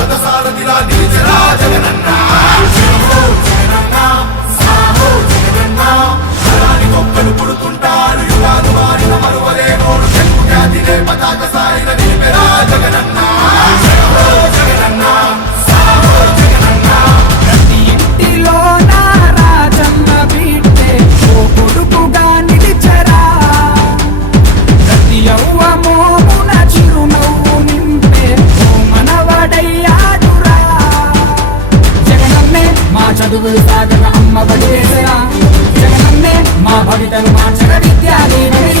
రథసారథిలా నీచరా జగనన్నా. చదువులు సాగర అమ్మ బడి వేసరా జగనన్నే మా భవితను మార్చక విద్యా దీవెన